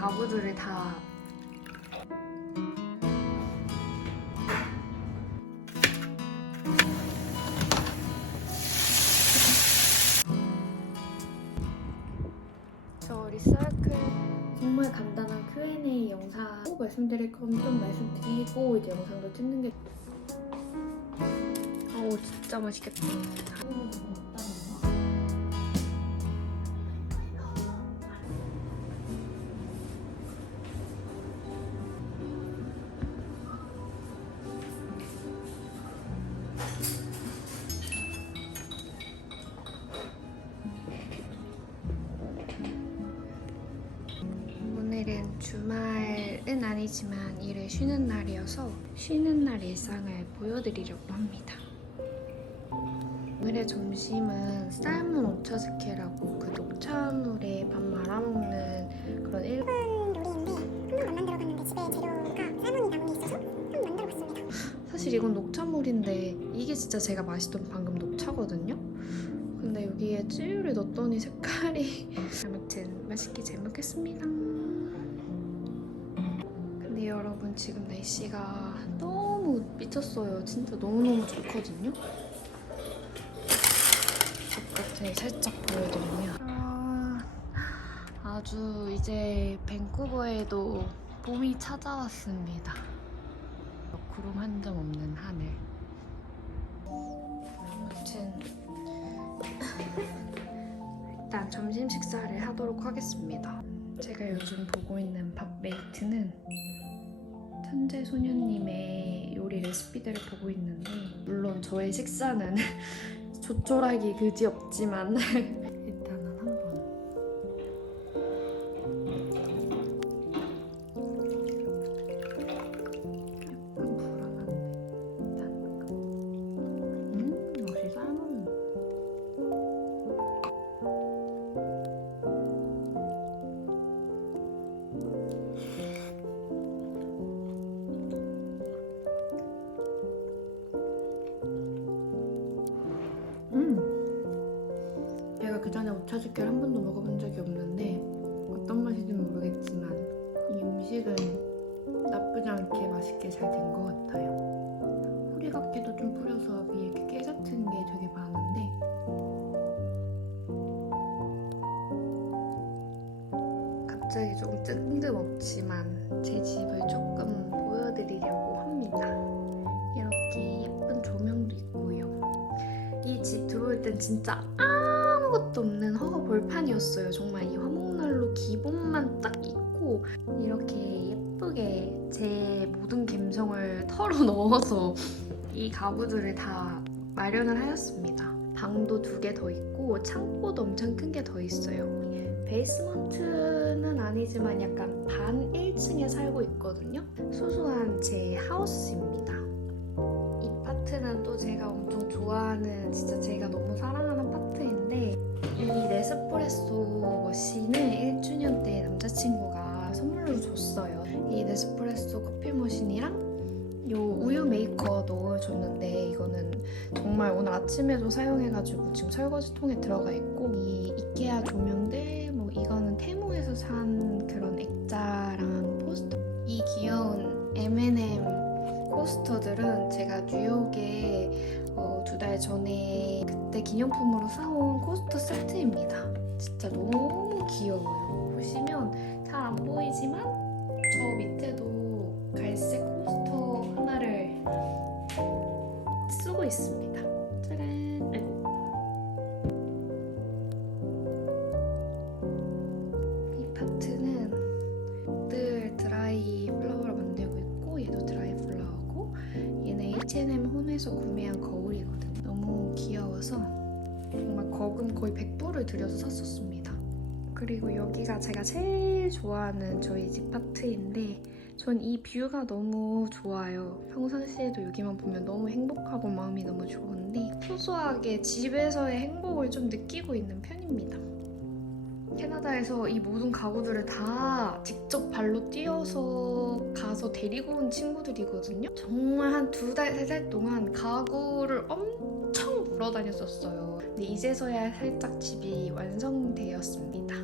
가구들을 다 저 리사이클 정말 간단한 Q&A 영상 꼭 말씀드릴 건 좀 말씀드리고 이제 영상도 찍는 게 어우 진짜 맛있겠다. 오늘은 주말은 아니지만 일을 쉬는 날이어서 쉬는 날 일상을 보여드리려고 합니다. 오늘의 점심은 삶은 오차즈케라고 그 녹차물에 밥 말아먹는 그런 요리인데 한번 안 만들어봤는데 집에 재료가 삶은이 남은 게 있어서 한번 만들어봤습니다. 사실 이건 녹차물인데 이게 진짜 제가 마시던 방금 녹차거든요? 근데 여기에 찌유를 넣었더니 색깔이 아무튼 맛있게 잘 먹겠습니다. 근데 여러분 지금 날씨가 너무 미쳤어요. 진짜 너무너무 좋거든요? 바깥에 살짝 보여드리면 아주 이제 밴쿠버에도 봄이 찾아왔습니다. 구름 한 점 없는 하늘. 아무튼 일단 점심 식사를 하도록 하겠습니다. 제가 요즘 보고 있는 밥메이트는 천재소년님의 요리 레시피들을 보고 있는데 물론 저의 식사는 조촐하기 그지없지만 일단은 한번 약간 불안한데 역시 삶은 제가 그 전에 오차즈케를 한 번도 먹어본 적이 없는데 어떤 맛인지는 모르겠지만 이 음식은 나쁘지 않게 맛있게 잘 된 것 같아요. 후리각기도 좀 뿌려서 위에 이렇게 깨 같은 게 되게 많은데 갑자기 좀 뜬금없지만 제 집을 조금 보여드리려고 합니다. 이렇게 예쁜 조명도 있고요. 이 집 들어올 땐 진짜 아무것도 없는 허허 벌판이었어요. 정말 이 화목난로 기본만 딱 있고 이렇게 예쁘게 제 모든 감성을 털어 넣어서 이 가구들을 다 마련을 하였습니다. 방도 2개 더 있고 창고도 엄청 큰 게 더 있어요. 베이스먼트는 아니지만 약간 반 1층에 살고 있거든요. 소소한 제 하우스입니다. 이 파트는 또 제가 엄청 좋아하는 진짜 제가 너무 사랑하는 파트인데 이 네스프레소 머신을 1주년 때 남자친구가 선물로 줬어요. 이 네스프레소 커피 머신이랑 요 우유 메이커 넣어줬는데 이거는 정말 오늘 아침에도 사용해가지고 지금 설거지통에 들어가 있고 이 이케아 조명들 뭐 이거는 테무에서 산 그런 액자랑 포스터 이 귀여운 M&M 코스터들은 제가 뉴욕에 2달 전에 그때 기념품으로 사온 코스터 세트입니다. 진짜 너무 귀여워요. 보시면 잘 안 보이지만 저 밑에도 갈색 코스터 하나를 쓰고 있습니다. 짜란! 이 파트는 늘 드라이 플라워를 만들고 있고 얘도 드라이 플라워고 얘는 H&M 홈에서 구매한 거울이거든요. 너무 귀여워서 정말 거금 거의 100불을 들여서 샀었습니다. 그리고 여기가 제가 제일 좋아하는 저희 집 파트인데 전 이 뷰가 너무 좋아요. 평상시에도 여기만 보면 너무 행복하고 마음이 너무 좋은데 소소하게 집에서의 행복을 좀 느끼고 있는 편입니다. 캐나다에서 이 모든 가구들을 다 직접 발로 뛰어서 가서 데리고 온 친구들이거든요. 정말 한 2달, 3달 동안 가구를 엄청 보러 다녔었어요. 근데 이제서야 살짝 집이 완성되었습니다.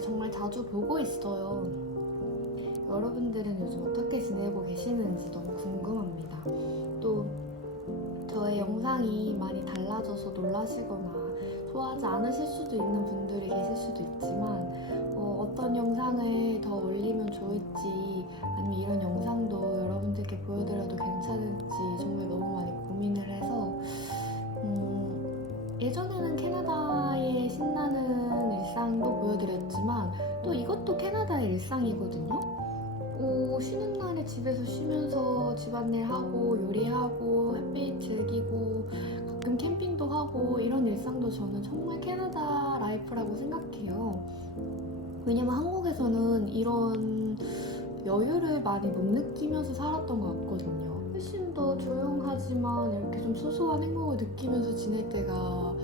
분들 정말 자주 보고 있어요. 여러분들은 요즘 어떻게 지내고 계시는지 너무 궁금합니다. 또 저의 영상이 많이 달라져서 놀라시거나 좋아하지 않으실 수도 있는 분들이 계실 수도 있지만 어떤 영상을 더 올리면 좋을지 아니면 이런 영상도 여러분들께 보여드려도 괜찮을지 정말 너무 많이 고민을 해서 예전에는 캐나다의 신나는 일상도 보여드렸지만 또 이것도 캐나다의 일상이거든요. 쉬는 날에 집에서 쉬면서 집안일 하고 요리하고 햇빛 즐기고 가끔 캠핑도 하고 이런 일상도 저는 정말 캐나다 라이프라고 생각해요. 왜냐면 한국에서는 이런 여유를 많이 못 느끼면서 살았던 것 같거든요. 훨씬 더 조용하지만 이렇게 좀 소소한 행복을 느끼면서 지낼 때가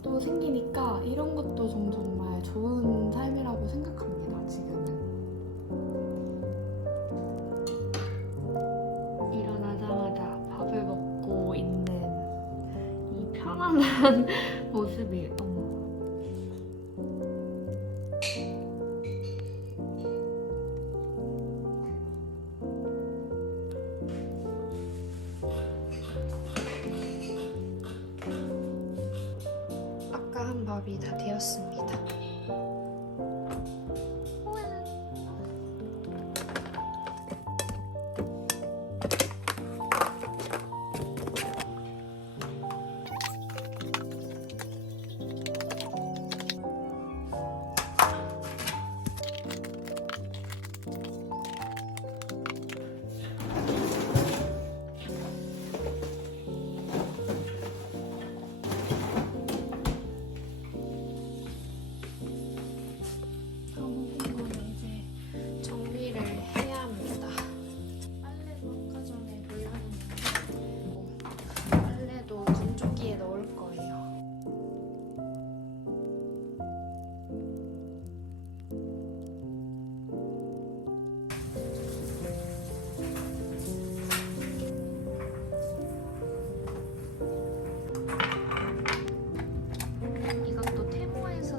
또 생기니까 이런 것도 정말 좋은 삶이라고 생각합니다, 지금은. 일어나자마자 밥을 먹고 있는 이 편안한 모습이 아까 한 밥이 다 되었습니다.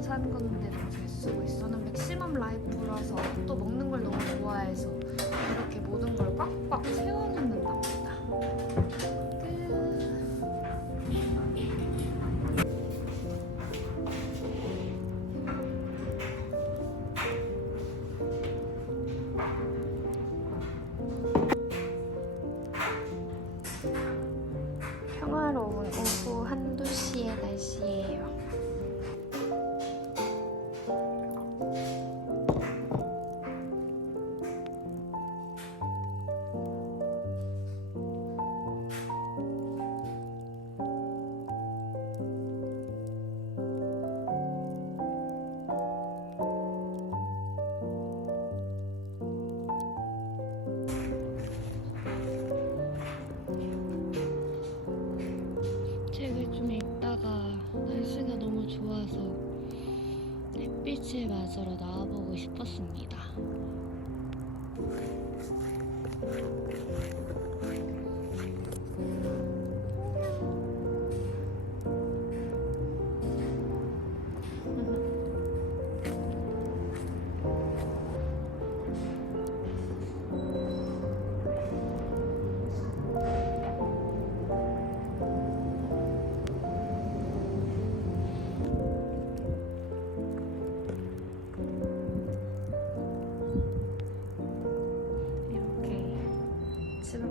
산 건데 너무 잘 쓰고 있어. 는 맥시멈 라이프라서 또 먹는 걸 너무 좋아해서 이렇게 모든 걸 꽉꽉 채워놓는답니다. 평화로운 오후 1~2시의 날씨예요. 책을 좀 읽다가 날씨가 너무 좋아서 햇빛을 맞으러 나와보고 싶었습니다. 집에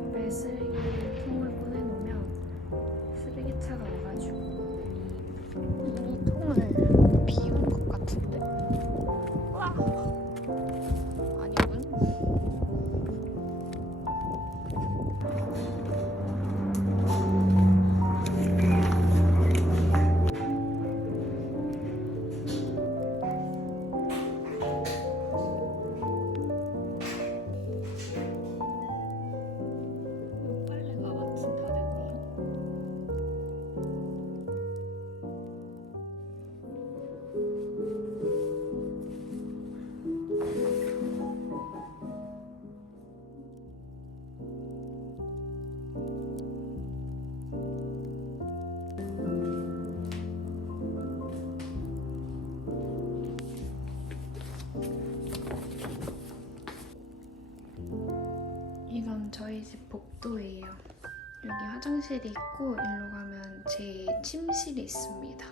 저희 집 복도예요. 여기 화장실이 있고 일로 가면 제 침실이 있습니다.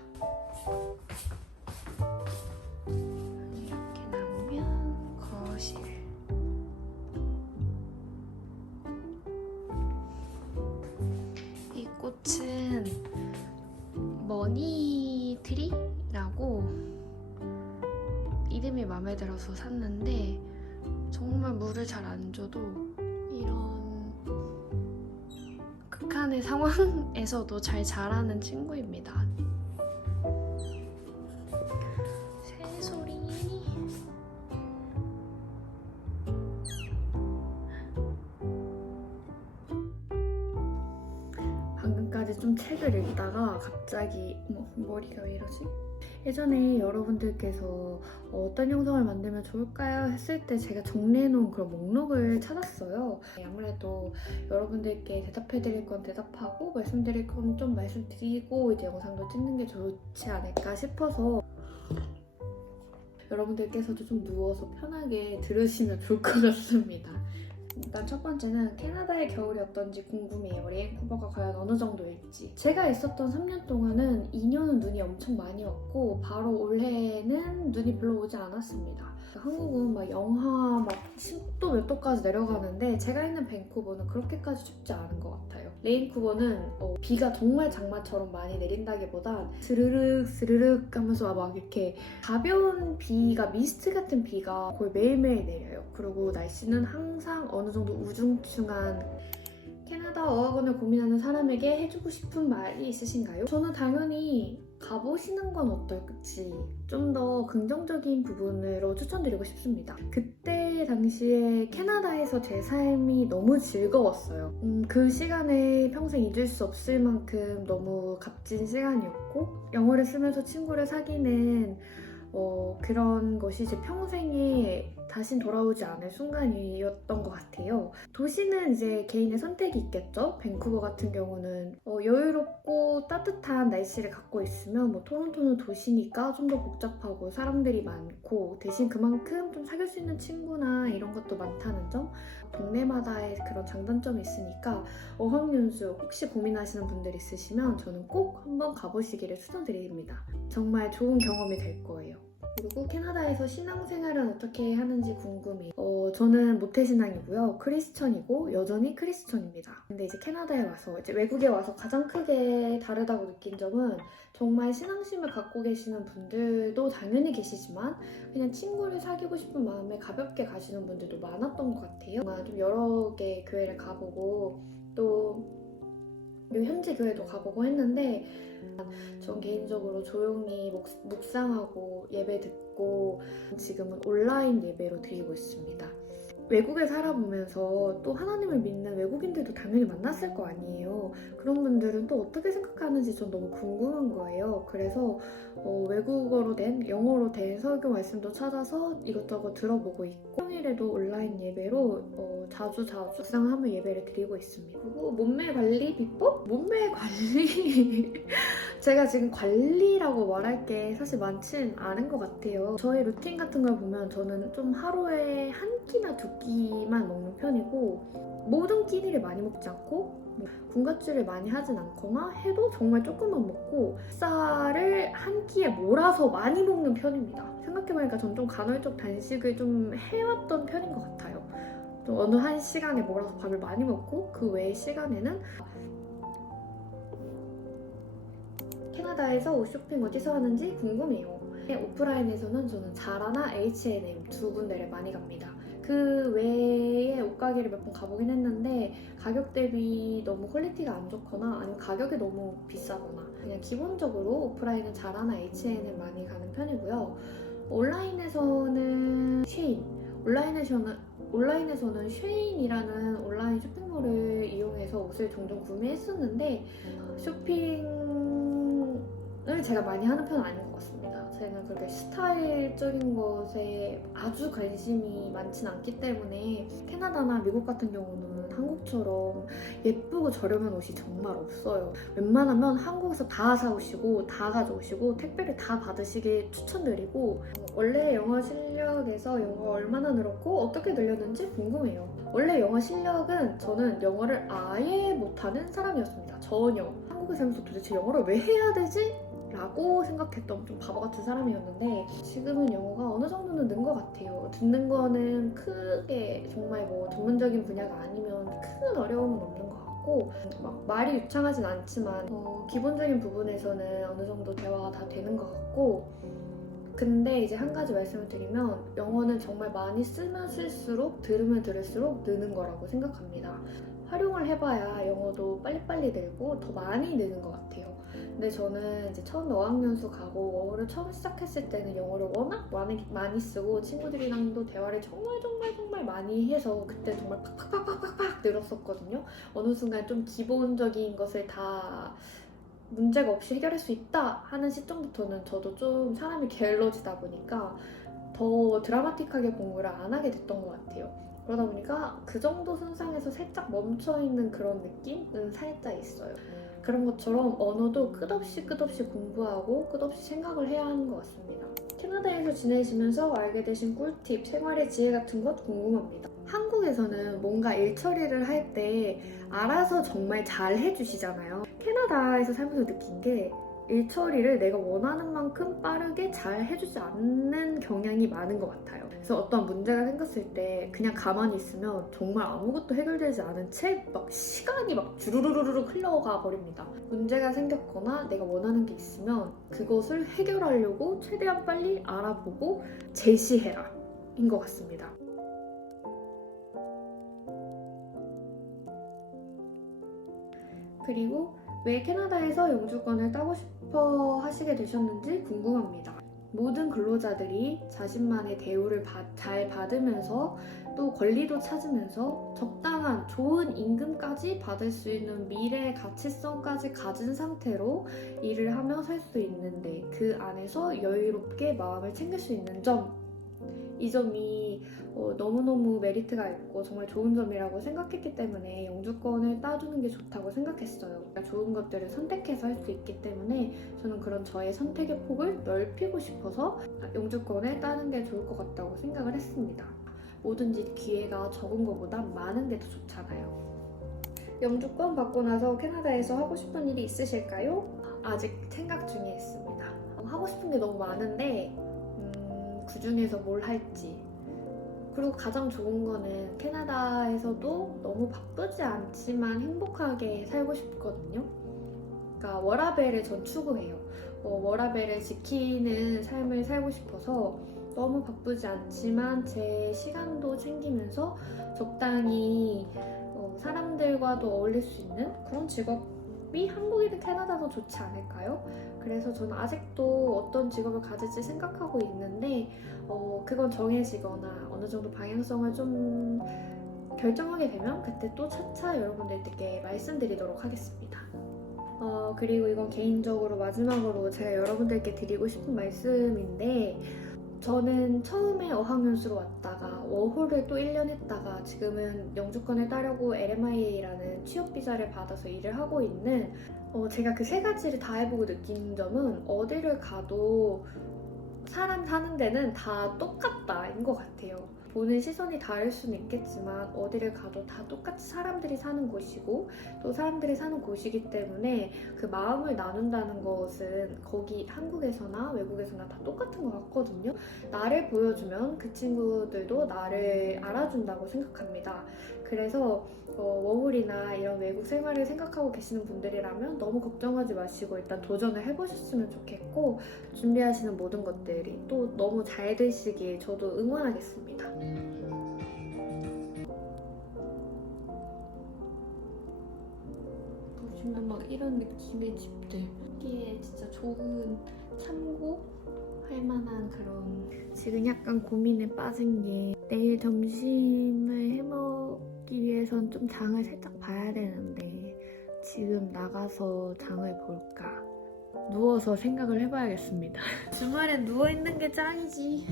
이렇게 나오면 거실. 이 꽃은 머니트리라고 이름이 마음에 들어서 샀는데 정말 물을 잘 안 줘도 이런 극한의 상황에서도 잘 자라는 친구입니다. 새소리. 방금까지 좀 책을 읽다가 갑자기 머리가 왜 이러지? 예전에 여러분들께서 어떤 영상을 만들면 좋을까요? 했을 때 제가 정리해놓은 그런 목록을 찾았어요. 아무래도 여러분들께 대답해드릴 건 대답하고 말씀드릴 건 좀 말씀드리고 이제 영상도 찍는 게 좋지 않을까 싶어서 여러분들께서도 좀 누워서 편하게 들으시면 좋을 것 같습니다. 일단 첫 번째는 캐나다의 겨울이 어떤지 궁금해요. 레인쿠버가 과연 어느 정도일지. 제가 있었던 3년 동안은 2년은 눈이 엄청 많이 왔고 바로 올해는 눈이 별로 오지 않았습니다. 한국은 막 영하 막 10도 몇 도까지 내려가는데 제가 있는 밴쿠버는 그렇게까지 춥지 않은 것 같아요. 레인쿠버는 비가 정말 장마처럼 많이 내린다기보단 스르륵 스르륵 하면서 막 이렇게 가벼운 비가 미스트 같은 비가 거의 매일매일 내려요. 그리고 날씨는 항상 어느 정도 우중충한. 캐나다 어학원을 고민하는 사람에게 해주고 싶은 말이 있으신가요? 저는 당연히 가보시는 건 어떨지 좀 더 긍정적인 부분으로 추천드리고 싶습니다. 그때 당시에 캐나다에서 제 삶이 너무 즐거웠어요. 그 시간에 평생 잊을 수 없을 만큼 너무 값진 시간이었고 영어를 쓰면서 친구를 사귀는 그런 것이 제 평생에 다신 돌아오지 않을 순간이었던 것 같아요. 도시는 이제 개인의 선택이 있겠죠. 밴쿠버 같은 경우는 여유롭고 따뜻한 날씨를 갖고 있으면 토론토는 도시니까 좀 더 복잡하고 사람들이 많고 대신 그만큼 좀 사귈 수 있는 친구나 이런 것도 많다는 점. 동네마다의 그런 장단점이 있으니까 어학연수 혹시 고민하시는 분들 있으시면 저는 꼭 한번 가보시기를 추천드립니다. 정말 좋은 경험이 될 거예요. 그리고 캐나다에서 신앙생활은 어떻게 하는지 궁금해요. 저는 모태신앙이고요. 크리스천이고 여전히 크리스천입니다. 근데 이제 캐나다에 와서 이제 외국에 와서 가장 크게 다르다고 느낀 점은 정말 신앙심을 갖고 계시는 분들도 당연히 계시지만 그냥 친구를 사귀고 싶은 마음에 가볍게 가시는 분들도 많았던 것 같아요. 정말 좀 여러 개 교회를 가보고 또 현지 교회도 가보고 했는데 전 개인적으로 조용히 묵상하고 예배 듣고 지금은 온라인 예배로 드리고 있습니다. 외국에 살아보면서 또 하나님을 믿는 외국인들도 당연히 만났을 거 아니에요. 그런 분들은 또 어떻게 생각하는지 전 너무 궁금한 거예요. 그래서 외국어로 된, 영어로 된 설교 말씀도 찾아서 이것저것 들어보고 있고 평일에도 온라인 예배로 자주 묵상하며 예배를 드리고 있습니다. 그리고 몸매 관리 비법? 몸매 관리? 제가 지금 관리라고 말할 게 사실 많진 않은 것 같아요. 저의 루틴 같은 걸 보면 저는 좀 하루에 한 끼나 두 끼만 먹는 편이고 모든 끼니를 많이 먹지 않고 군것질을 많이 하진 않거나 해도 정말 조금만 먹고 쌀을 한 끼에 몰아서 많이 먹는 편입니다. 생각해보니까 전 좀 간헐적 단식을 좀 해왔던 편인 것 같아요. 좀 어느 한 시간에 몰아서 밥을 많이 먹고 그 외의 시간에는 캐나다에서 옷 쇼핑 어디서 하는지 궁금해요. 오프라인에서는 저는 자라나 H&M 두 군데를 많이 갑니다. 그 외에 옷가게를 몇 번 가보긴 했는데 가격 대비 너무 퀄리티가 안 좋거나 아니면 가격이 너무 비싸거나 그냥 기본적으로 오프라인은 자라나 H&M 많이 가는 편이고요. 온라인에서는 쉐인, 온라인에서는 쉐인이라는 온라인 쇼핑몰을 이용해서 옷을 종종 구매했었는데 쇼핑을 제가 많이 하는 편은 아닌 것 같습니다. 자체는 그렇게 스타일적인 것에 아주 관심이 많진 않기 때문에 캐나다나 미국 같은 경우는 한국처럼 예쁘고 저렴한 옷이 정말 없어요. 웬만하면 한국에서 다 사오시고 다 가져오시고 택배를 다 받으시길 추천드리고 원래 영어 실력에서 영어 얼마나 늘었고 어떻게 늘렸는지 궁금해요. 원래 영어 실력은 저는 영어를 아예 못하는 사람이었습니다. 전혀. 한국에 살면서 도대체 영어를 왜 해야 되지? 라고 생각했던 좀 바보 같은 사람이었는데 지금은 영어가 어느 정도는 는 것 같아요. 듣는 거는 크게 정말 뭐 전문적인 분야가 아니면 큰 어려움은 없는 것 같고 막 말이 유창하진 않지만 기본적인 부분에서는 어느 정도 대화가 다 되는 것 같고 근데 이제 한 가지 말씀을 드리면 영어는 정말 많이 쓰면 쓸수록 들으면 들을수록 느는 거라고 생각합니다. 활용을 해봐야 영어도 빨리빨리 늘고 더 많이 느는 것 같아요. 근데 저는 이제 처음 어학연수 가고 어를 처음 시작했을 때는 영어를 워낙 많이 쓰고 친구들이랑도 대화를 정말 많이 해서 그때 정말 팍팍팍팍팍 늘었었거든요. 어느 순간 좀 기본적인 것을 다 문제가 없이 해결할 수 있다 하는 시점부터는 저도 좀 사람이 게을러지다 보니까 더 드라마틱하게 공부를 안 하게 됐던 것 같아요. 그러다 보니까 그 정도 선상에서 살짝 멈춰있는 그런 느낌은 살짝 있어요. 그런 것처럼 언어도 끝없이 공부하고 끝없이 생각을 해야 하는 것 같습니다. 캐나다에서 지내시면서 알게 되신 꿀팁, 생활의 지혜 같은 것 궁금합니다. 한국에서는 뭔가 일 처리를 할 때 알아서 정말 잘 해주시잖아요. 캐나다에서 살면서 느낀 게 일 처리를 내가 원하는 만큼 빠르게 잘 해주지 않는 경향이 많은 것 같아요. 그래서 어떤 문제가 생겼을 때 그냥 가만히 있으면 정말 아무것도 해결되지 않은 채 막 시간이 막 주르르르르 흘러가 버립니다. 문제가 생겼거나 내가 원하는 게 있으면 그것을 해결하려고 최대한 빨리 알아보고 제시해라 인 것 같습니다. 그리고 왜 캐나다에서 영주권을 따고 싶어 하시게 되셨는지 궁금합니다. 모든 근로자들이 자신만의 대우를 잘 받으면서 또 권리도 찾으면서 적당한 좋은 임금까지 받을 수 있는 미래의 가치성까지 가진 상태로 일을 하며 살 수 있는데 그 안에서 여유롭게 마음을 챙길 수 있는 점, 이 점이 너무너무 메리트가 있고 정말 좋은 점이라고 생각했기 때문에 영주권을 따주는 게 좋다고 생각했어요. 좋은 것들을 선택해서 할 수 있기 때문에 저는 그런 저의 선택의 폭을 넓히고 싶어서 영주권을 따는 게 좋을 것 같다고 생각을 했습니다. 뭐든지 기회가 적은 것보다 많은 게 더 좋잖아요. 영주권 받고 나서 캐나다에서 하고 싶은 일이 있으실까요? 아직 생각 중에 있습니다. 하고 싶은 게 너무 많은데 그 중에서 뭘 할지. 그리고 가장 좋은 거는 캐나다에서도 너무 바쁘지 않지만 행복하게 살고 싶거든요. 그러니까 워라밸을 전 추구해요. 워라밸을 지키는 삶을 살고 싶어서 너무 바쁘지 않지만 제 시간도 챙기면서 적당히 사람들과도 어울릴 수 있는 그런 직업이 한국이든 캐나다도 좋지 않을까요? 그래서 저는 아직도 어떤 직업을 가질지 생각하고 있는데 그건 정해지거나 어느 정도 방향성을 좀 결정하게 되면 그때 또 차차 여러분들께 말씀드리도록 하겠습니다. 그리고 이건 개인적으로 마지막으로 제가 여러분들께 드리고 싶은 말씀인데 저는 처음에 어학연수로 왔다가 워홀을 또 1년 했다가 지금은 영주권을 따려고 LMIA라는 취업비자를 받아서 일을 하고 있는 제가 그 세 가지를 다 해보고 느낀 점은 어디를 가도 사람 사는 데는 다 똑같다인 것 같아요. 보는 시선이 다를 수는 있겠지만 어디를 가도 다 똑같이 사람들이 사는 곳이고 또 사람들이 사는 곳이기 때문에 그 마음을 나눈다는 것은 거기 한국에서나 외국에서나 다 똑같은 것 같거든요. 나를 보여주면 그 친구들도 나를 알아준다고 생각합니다. 그래서 워홀이나 이런 외국 생활을 생각하고 계시는 분들이라면 너무 걱정하지 마시고 일단 도전을 해보셨으면 좋겠고 준비하시는 모든 것들이 또 너무 잘 되시길 저도 응원하겠습니다. 보시면 막 이런 느낌의 집들 여기에 진짜 좋은 참고할 만한 그런 지금 약간 고민에 빠진 게 내일 점심을 해먹기 위해선 좀 장을 살짝 봐야 되는데 지금 나가서 장을 볼까 누워서 생각을 해봐야겠습니다. 주말엔 누워있는 게 짱이지.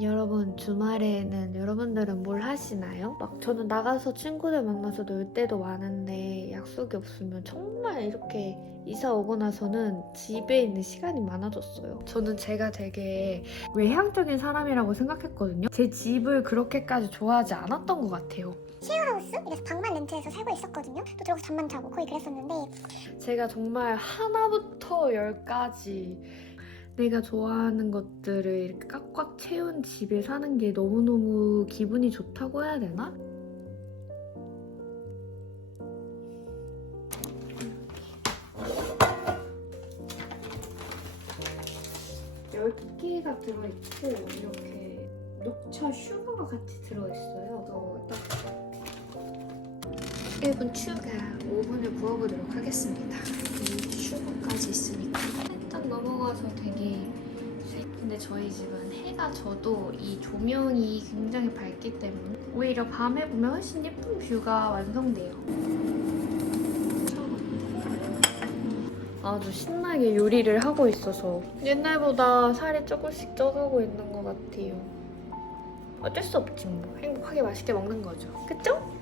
여러분, 주말에는 여러분들은 뭘 하시나요? 막 저는 나가서 친구들 만나서 놀 때도 많은데 약속이 없으면 정말 이렇게 이사 오고 나서는 집에 있는 시간이 많아졌어요. 저는 제가 되게 외향적인 사람이라고 생각했거든요. 제 집을 그렇게까지 좋아하지 않았던 것 같아요. 쉐어하우스? 이래서 방만 렌트해서 살고 있었거든요. 또 들어가서 잠만 자고 거의 그랬었는데 제가 정말 하나부터 열까지 내가 좋아하는 것들을 이렇게 꽉꽉 채운 집에 사는 게 너무너무 기분이 좋다고 해야 되나? 열 개가 들어있고 이렇게 녹차 슈가가 같이 들어있어요. 그래서 딱 1분 추가 오븐을 구워보도록 하겠습니다. 이 슈가까지 있으니까 살짝 넘어가서 되게 근데 저희 집은 해가 져도 이 조명이 굉장히 밝기 때문에 오히려 밤에 보면 훨씬 예쁜 뷰가 완성돼요. 아주 신나게 요리를 하고 있어서 옛날보다 살이 조금씩 쪄가고 있는 것 같아요. 어쩔 수 없지 뭐. 행복하게 맛있게 먹는 거죠. 그쵸?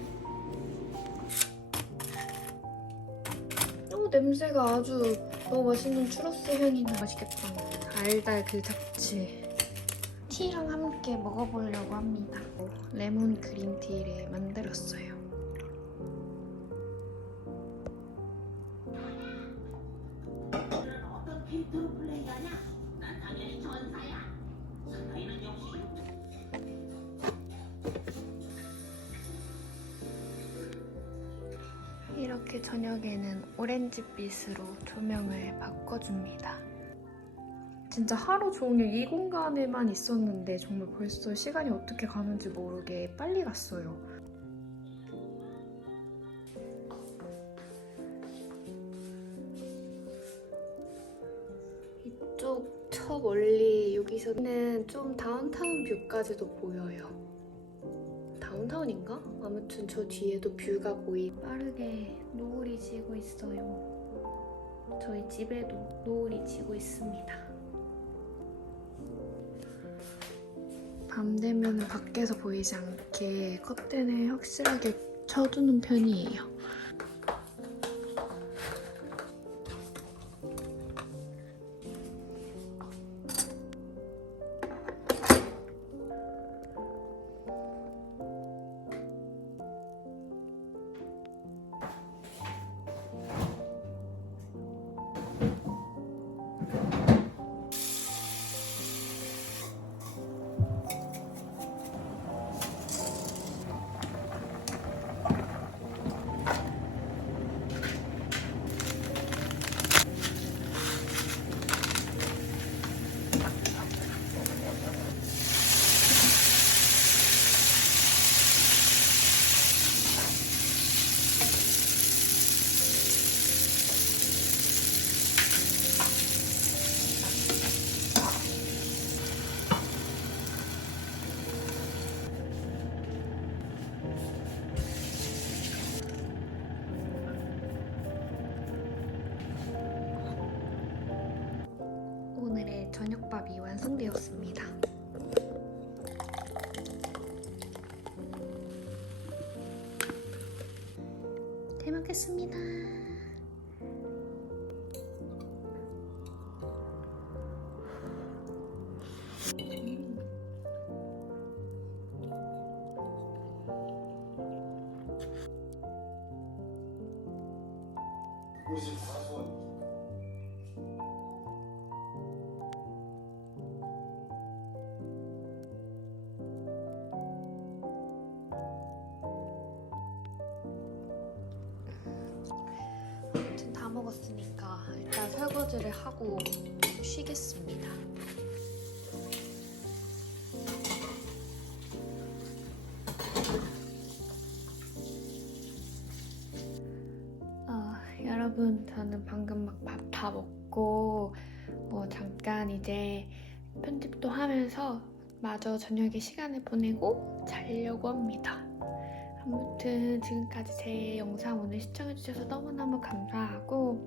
냄새가 아주 너무 맛있는 추러스 향이 나. 맛있겠다. 달달 그 잡채. 티랑 함께 먹어보려고 합니다. 레몬 그린티를 만들었어요. 어떤 캐릭터로 플레이하냐? 난 당연히 전사야. 사나이는 역시 이렇게 저녁에는 오렌지빛으로 조명을 바꿔줍니다. 진짜 하루 종일 이 공간에만 있었는데 정말 벌써 시간이 어떻게 가는지 모르게 빨리 갔어요. 이쪽 저 멀리 여기서는 좀 다운타운 뷰까지도 보여요. 다운타운인가? 아무튼 저 뒤에도 뷰가 빠르게 노을이 지고 있어요. 저희 집에도 노을이 지고 있습니다. 밤 되면 밖에서 보이지 않게 커튼을 확실하게 쳐두는 편이에요. 오늘의 저녁밥이 완성되었습니다. 잘 먹겠습니다. 우리 집 사소한 아무튼 다 먹었으니까 일단 설거지를 하고 쉬겠습니다. 여러분, 저는 방금 막 밥 다 먹고 잠깐 이제 편집도 하면서 마저 저녁에 시간을 보내고 자려고 합니다. 아무튼 지금까지 제 영상 오늘 시청해주셔서 너무너무 감사하고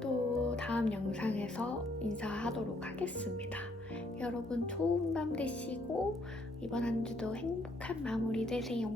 또 다음 영상에서 인사하도록 하겠습니다. 여러분 좋은 밤 되시고 이번 한 주도 행복한 마무리 되세요.